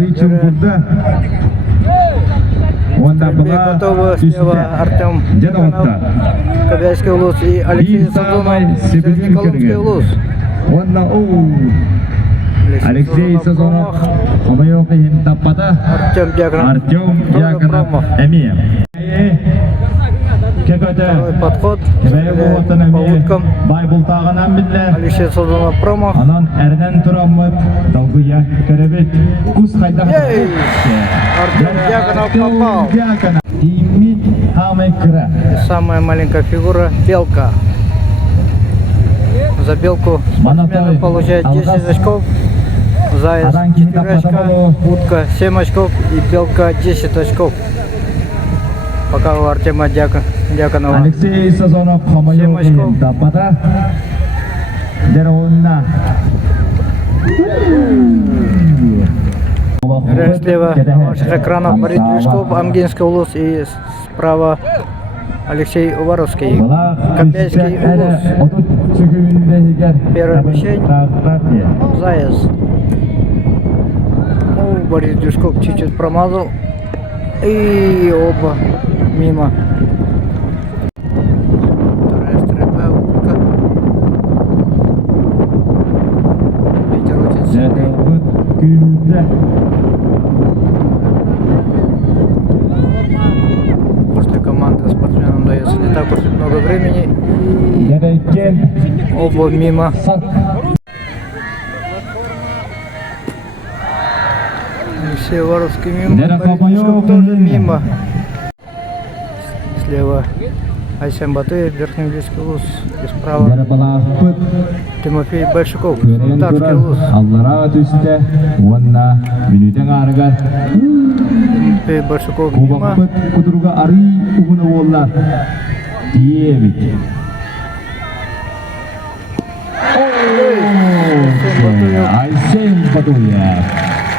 Аричим burada. Онда была готовы слева Артем Дьяконов, Кобяйский улус, и Алексей Сазонов, Среднеколымский улус. Онда Алексей Сазонов, Хомайоки Хинтапата, Артем Дьяконов, Эмия. Второй подход по уткам. Алексей Сазонов промах. Анан эрден турамыт, долгуя керебет, кус хайда. Артем Дьяконов попал. Имит хамай кра. И самая маленькая фигура — белка. За белку спортсмены получают 10 очков, заяц 4 очка, утка 7 очков и белка 10 очков. Пока у Артема Дьяконова Алексей Сазонов, Хомайоки Хинтапата, Деронна. Слева на ваших экранах Борис Движков, Амгинский улус, и справа Алексей Уваровский, Кобяйский улус. Первая мишень — заяц. Борис Движков чуть-чуть промазал, и оба мимо. Вторая стрельба, утка. Ветер очень сильный. После команды спортсменам дается не так уж и много времени, и оба мимо. Алексей Воровский мимо, Борис Движков тоже мимо. Слева Айсен Батыев, Верхнеуглийский улус, и справа Тимофей Большаков, Татарский улус. Тимофей Большаков мимо. Айсен Батуев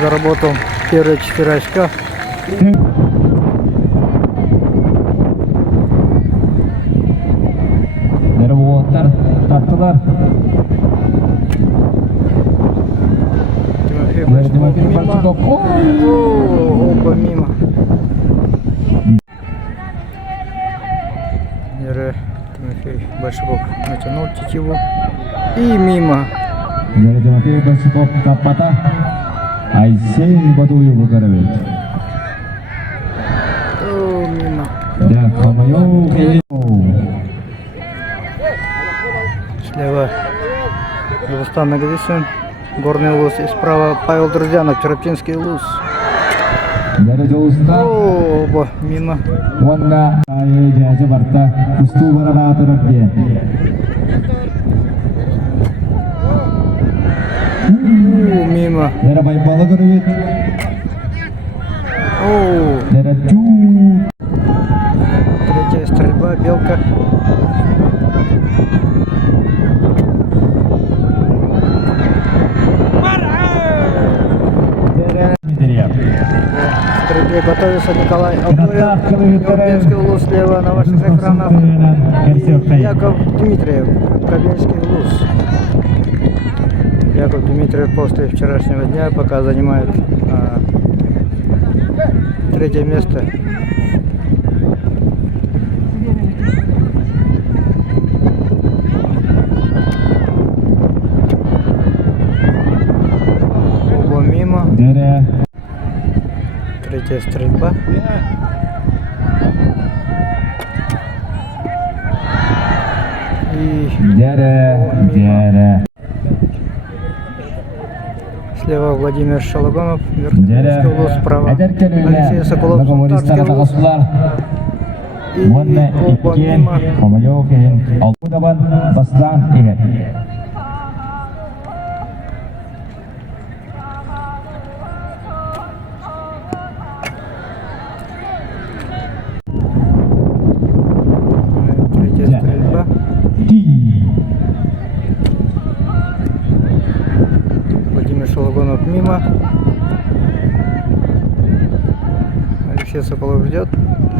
Заработал первые 4 очка. Тимофей Большаков мимо. Оба мимо. Тимофей Большаков натянул тетиву и мимо. Тимофей Большаков Тапата, Айсен Батуев Букаровец. Мимо. Да, Хомайоки. Слева Рустам Наговицын, Горный улус, и справа Павел Друзьянов, Черептинский улус. Оба мимо. Ванна Айджа Барта, Устубара Тарабде. Мимо. Дера Байпала Горовит. Дера Чу. Третья стрельба, белка. В стрельбе готовится Николай Абдулин, Кобяйский улус слева на ваших экранах, и Яков Дмитриев, Кобяйский улус. Яков Дмитриев после вчерашнего дня пока занимает третье место. Оба мимо. Третья стрельба. И слева Владимир Шалогонов, Верхнеуглийский улус, справа Алексей Соколов, Татарский улус. И оба мимо. Третья стрельба. Владимир Шалогонов мимо. Алексей Соколов ждет.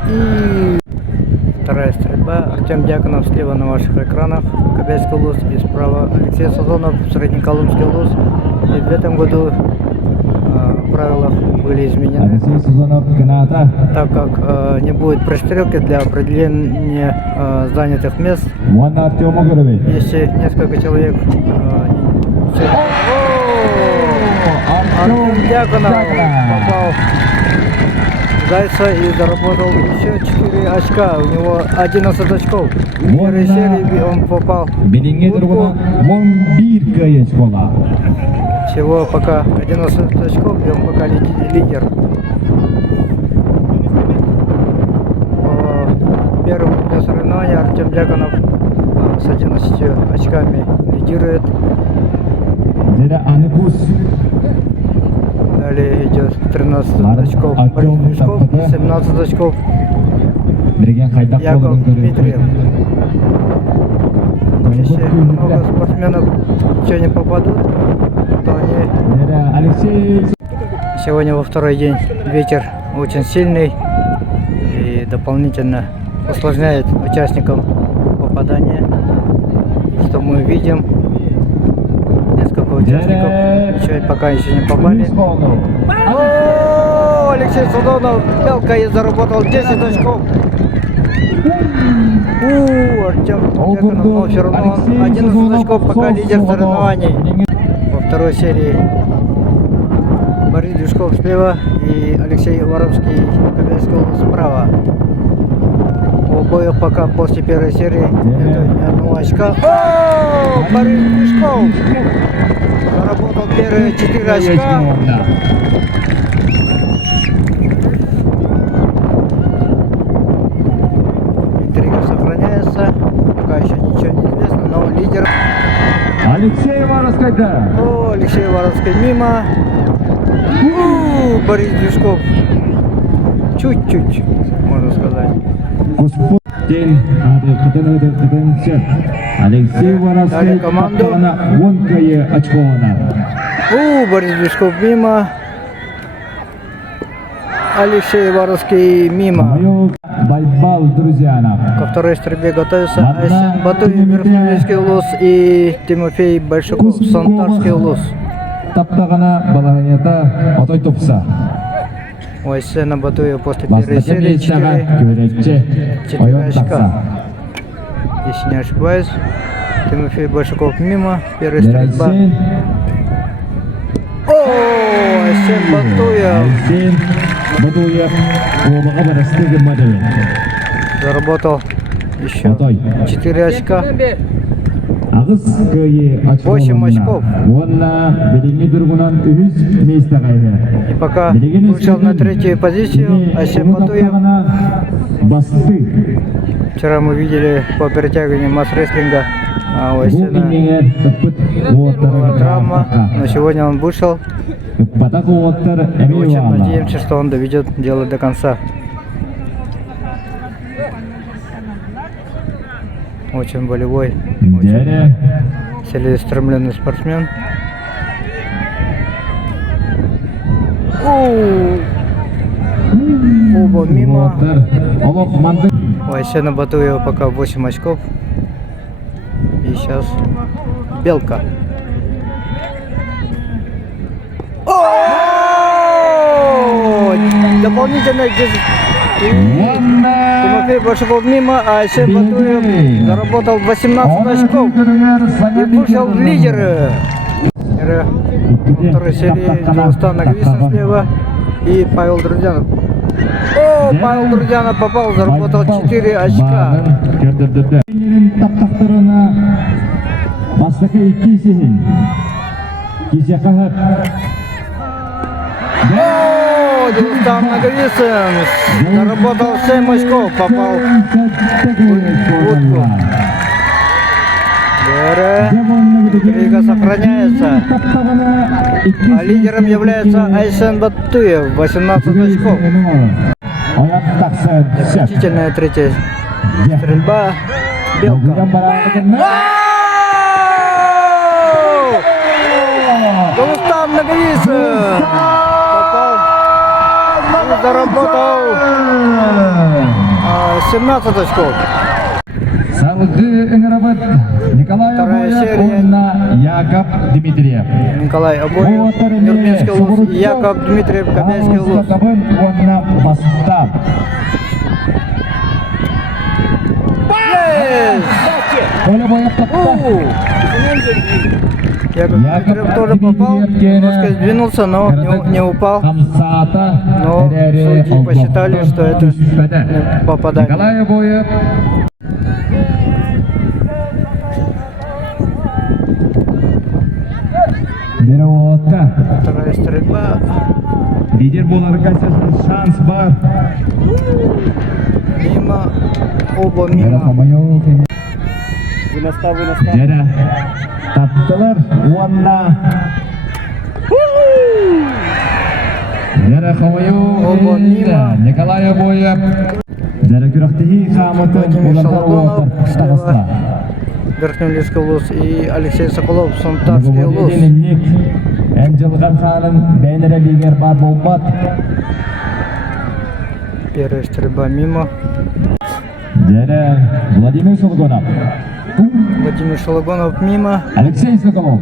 И вторая стрельба. Артем Дьяконов слева на ваших экранах. Кобяйский улус, и справа Алексей Сазонов, Среднеколымский улус. И в этом году в правилах Алексей Сузанов, Каната. так как не будет пристрелки для определения занятых мест. Вон Артема Горович. Если несколько человек Артем Дьяконов попал в Зайца и заработал еще 4 очка. У него 11 очков. В первой серии он попал Белинге в утку. Другуна, вон Бирка есть школа. Всего пока 11 очков, и он пока лидер. По первому дню соревнования Артем Дьяконов с 11 очками лидирует. Деда Аныкус. Далее идет 13 очков Артем Борис Мешков и Тапката. 17 очков Берген Хайдак Яков болуын Дмитриев. көрөт. Если много спортсменов ничего не попадут, то они... Деда Алексей. Сегодня во второй день ветер очень сильный и дополнительно усложняет участникам попадание. Что мы видим, несколько участников пока еще не попали. О, Алексей Судонов, Белка, и заработал 10 очков. Артем Дьяконов, но все равно он 11 очков, пока лидер соревнований. Во второй серии Борис Дюшков слева и Алексей Воровский справа. У обоих пока после первой серии нету ни одного очка. О, Борис Дюшков заработал первые 4 очка. Интрига сохраняется. Пока еще ничего не известно, но лидер. Алексей Воровскайда. О, Алексей Воровский мимо. Борис Дюшков. Чуть-чуть, можно сказать. Куспутин, Алексей Воровский, Далее команду. вонкое очкована. Борис Дюшков мимо. Алексей Воровский мимо. Мою байбал, друзья, нам. Ко второй стрельбе готовятся Айсен Батуев, Верхнеуральский улус, и Тимофей Большаков, Сантарский улус. Таптагана балаганета отой топса. У Айсена Батуева после первой Бастаке серии 4 4 очка. Если не ошибаюсь, Тимофей Большаков мимо. Первая стрельба. О, Айсен Батуев Батуев заработал еще 4 очка. 8 очков. И пока вышел на третью позицию Айсен Батуев. Вчера мы видели по перетягиванию масс-рестлинга у Айсена была травма, но сегодня он вышел. И очень надеемся, что он доведет дело до конца. Очень волевой, очень целеустремленный спортсмен. Оба мимо. У Айсена Батуева пока 8 очков. И сейчас Белка. Дополнительно Тимофей Большаков мимо, а Айсен Батуев заработал 18 очков и вышел в лидеры. Во второй серии Дагестан Нагвисан слева и Павел Друдянов. О, Павел Друдянов попал, заработал 4 очка. О, Дагестан Нагвисан заработал 7 очков, попал в утку. Интрига сохраняется. А лидером является Айсен Батуев, 18 очков. Заключительная третья стрельба. Белка. Дагестан Нагвисан попал и заработал 17 очков. Алгы Энгероват, Николай Вторая Абоев, серия. Онна Яков Дмитриев. Николай Обоев, Нюрбинский улус, Яков Дмитриев, Кобельский улус. Онна Бастав. Коля Боев тапта. Яков Дмитриев тоже попал, немножко сдвинулся, но не упал. Хамсата. Но судьи посчитали, что это попадание. Николай Абоев. Дерево. Вторая стрельба. Лидер боларга шанс бар. Мимо. Оба Дера мимо. Хамаев. Выноста. Дера таптылар. Уанна. Дера Хамаев. Оба мимо. Николай Абоев. Дера Кюрахтихи Хаматов. Владимир Шалогонов слева. Тагысла. Верхнеулинский улус и Алексей Соколов, Сунтарский улус. Энджелган Ханым Бейнере Лигер бар болбат. Первая стрельба мимо. Дера Владимир Шалогонов. Владимир Шалогонов мимо. Алексей Соколов.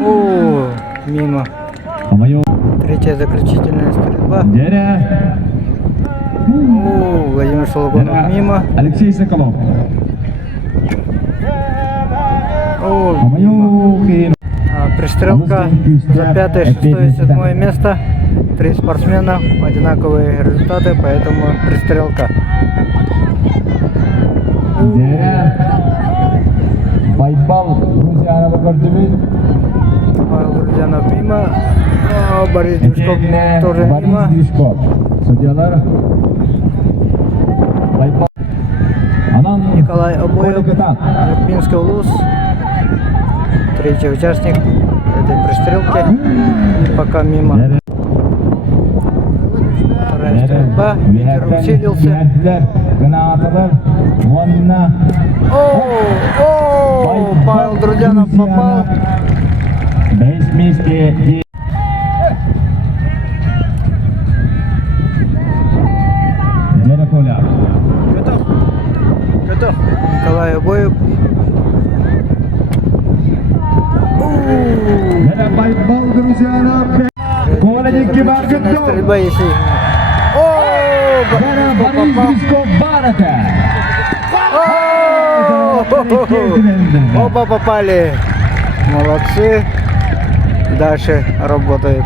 О, мимо. Хамаев. Третья заключительная стрельба. Дера. О, Владимир Шалогонов мимо. Алексей Соколов. О, Хамаев. пристрелка за 5, 6, 7 место. 3 спортсмена, одинаковые результаты, поэтому пристрелка. Дера. Байбал. Грузия Арабакардович. Павел Друзьянов мимо. Борис Дюшков тоже мимо. Борис Дюшков. Судьялар. Байбал. Анан. Николай Обоев, Коликотан. Нюрбинский улус. Третий участник этой пристрелки. И пока мимо. Дера. Вторая стрельба. Ветер усилился. Гнатовар. Ванна. О, Павел Друзьянов попал. Бейсмисте. Дера Коля. Готов. Николай Обоев. Дера Байбал Грузиана. Коля Никибар Заключительная Гандов. стрельба, если... О, Дера Борис Борис попал. Дюшков Барата. О! Оба попали. Молодцы. Дальше работает.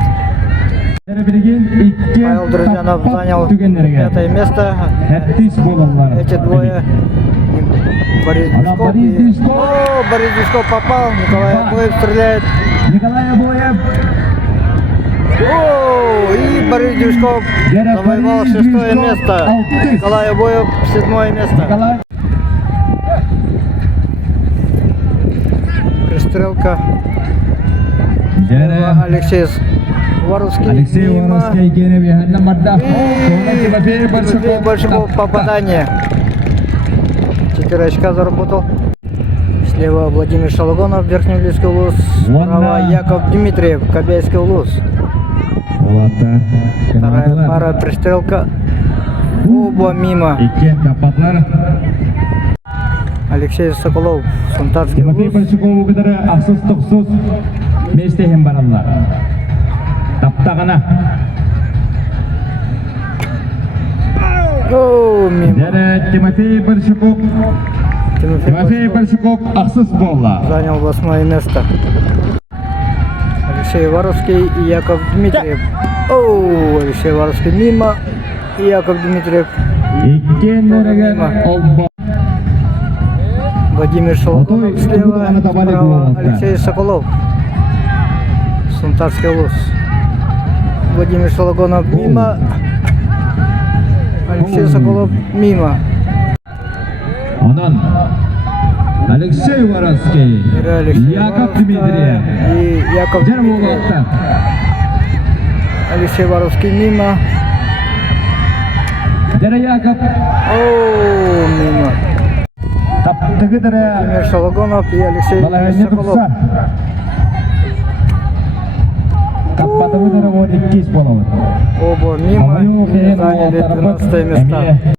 Павел Друзьянов занял 5 место. Эти двое. Борис Дюшков. О, Борис Дюшков попал. Николай Обоев стреляет. Николай Абоев. О, и Борис Дюшков завоевал 6 место. Николай Обоев 7 место. Николай. Пристрелка. Дера. Алексей Воровский. Алексей мимо. Воровский гене виhanna мадда. И Тимофей Большаков попадание. 4 очка заработал. Слева Владимир Шалогонов, Верхнеулинский улус. Справа Яков Дмитриев, Кобельский улус. Вторая пара пристрелка. Оба мимо. Ике капатлар. Алексей Соколов, Сунтарский Тимофей улус. Большаков кедере аксыз токсуз местехим бараллар. Таптагана. О, мимо. Дера Тимофей Большаков. Тимофей Большаков аксыз болла. Занял 8 место. Алексей Воровский и Яков Дмитриев. О, Алексей Воровский мимо. И Яков Дмитриев. Ике нереген олба. Владимир Шалогонов Отой, слева. она добавила Справа гол, да. Алексей Соколов. Сунтарский улус. Владимир Шалогонов мимо. Алексей Соколов мимо. Анан Алексей Воровский. Алексей Яков Воровский Дмитриев. и Яков Дмитриев. Дермулатта. Алексей Воровский мимо. Дера Яков. О, мимо. Таптыгы дера. Владимир Шалогонов и Алексей Балаганне Соколов. тукса. Каппатыгы дера вот иккис болот. Оба мимо и заняли 12 места.